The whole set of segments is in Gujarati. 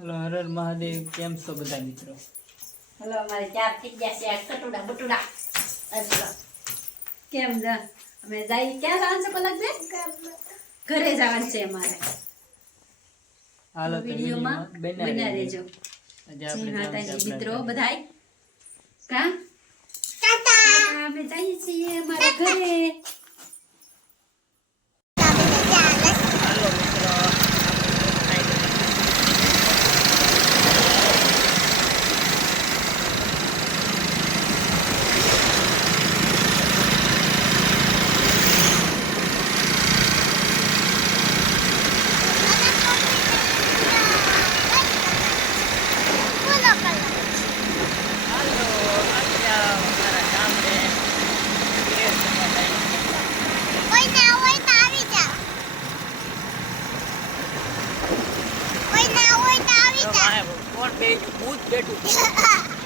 હલો હર હર મહાદેવ કેમ છો બધા મિત્રો? હલો અમારે ચાર થઈ ગયા છે કટુડા બટુડા. અચ્છા કેમ જ? અમે જાય ક્યાં જવાનું છે પલક ઘરે જવાનું છે અમારે. હાલો વિડીયોમાં બના રહેજો. જય માતાજી મિત્રો. બધાય. કા? ટાટા અમે જઈએ છીએ અમારા ઘરે. Beijo, muito beijo.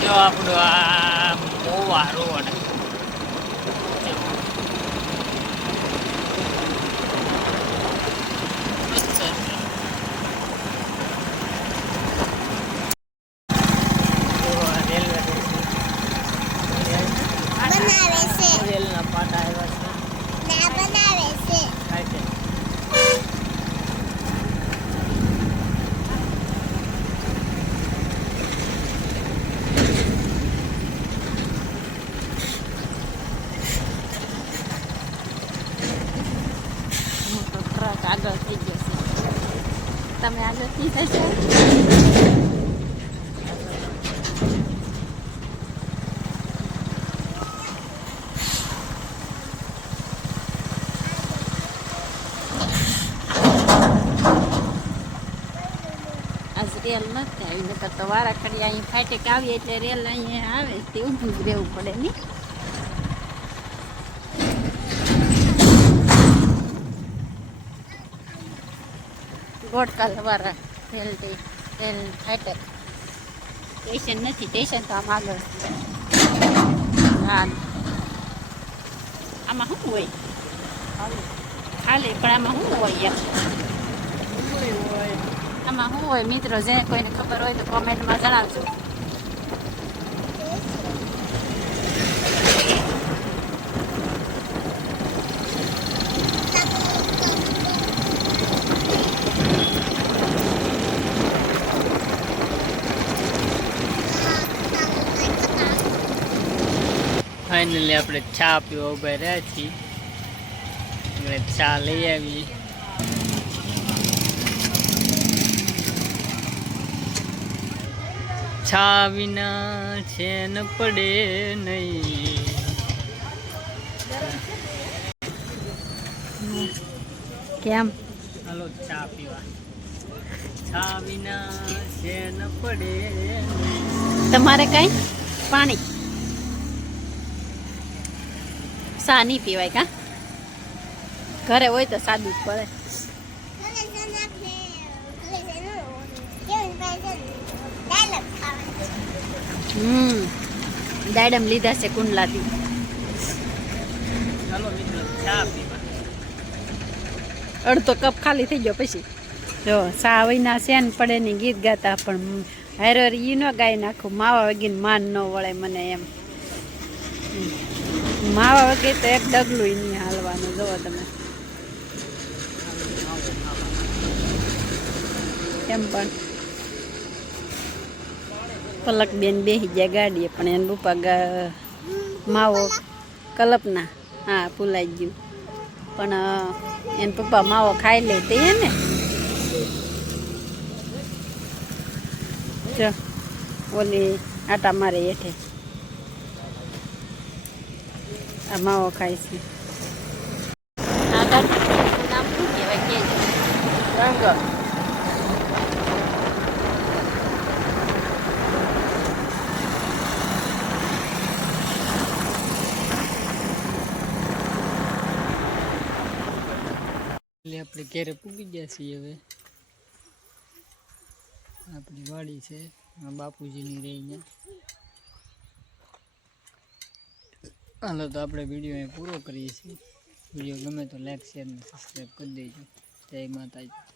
જો આપણું આ બહુ રોડ રેલના પાટા આવ્યા છે કાંઈ છે. મોટો ટ્રક આગળ થઈ ગયો છે તમે આગળ થઈ જશો. રેલ નથી આવી, નકર તો વારા ખડી અહીં ફાટેક આવીએ એટલે રેલ અહીંયા આવે તે ઊભું જ રહેવું પડે નહીં ગોટકા વાળા ફેલ ફાટક સ્ટેશન નથી સ્ટેશન તો આમ આગળ. હા આમાં શું હોય? ખાલી પણ આમાં શું હોય આમાં શું હોય? મિત્રો જે કોઈને ખબર હોય તો કોમેન્ટમાં જણાવજો. ફાઇનલી આપણે ચા પીવા ઊભા રહ્યા છીએ. એટલે ચા લઈ આવી ચા વિના છે ન પડે નહીં. કેમ? હાલો ચા પીવા. ચા વિના છે ન પડે તમારે કઈ? પાણી. સા નહીં પીવાય કા ઘરે હોય તો સાદું જ પડે હમ દાડમ લીધા છે કુંડલાથી ચાલો મિત્રો ચા પીવા અડધો કપ ખાલી થઈ ગયો પછી જો સા વૈના શેન પડે ની ગીત ગાતા પણ હેરર ઈ ન ગાઈ નાખું માવા વગીને માન ન વળે મને એમ હમ. માવા વગેરે તો એક ડગલું નહીં હાલવાનું. જુઓ તમે. એમ પણ. પલક બેન બેસી ગયા ગાડીએ, પણ એને બુપા માવો કલ્પના, હા, ભૂલાઈ ગયું. પણ એન એને પપ્પા માવો ખાઈ લે તે ને. જો, ઓલી આટા મારે હેઠે. આ માવો ખાય છે આપણે ઘેરે પૂગી ગયા છીએ હવે આપણી વાડી છે બાપુજીની રહીને હાલો તો આપણે વીડિયો અહીં પૂરો કરીએ છીએ. વીડિયો ગમે તો લાઈક શેર અને સબસ્ક્રાઈબ કરી દેજો. જય માતાજી.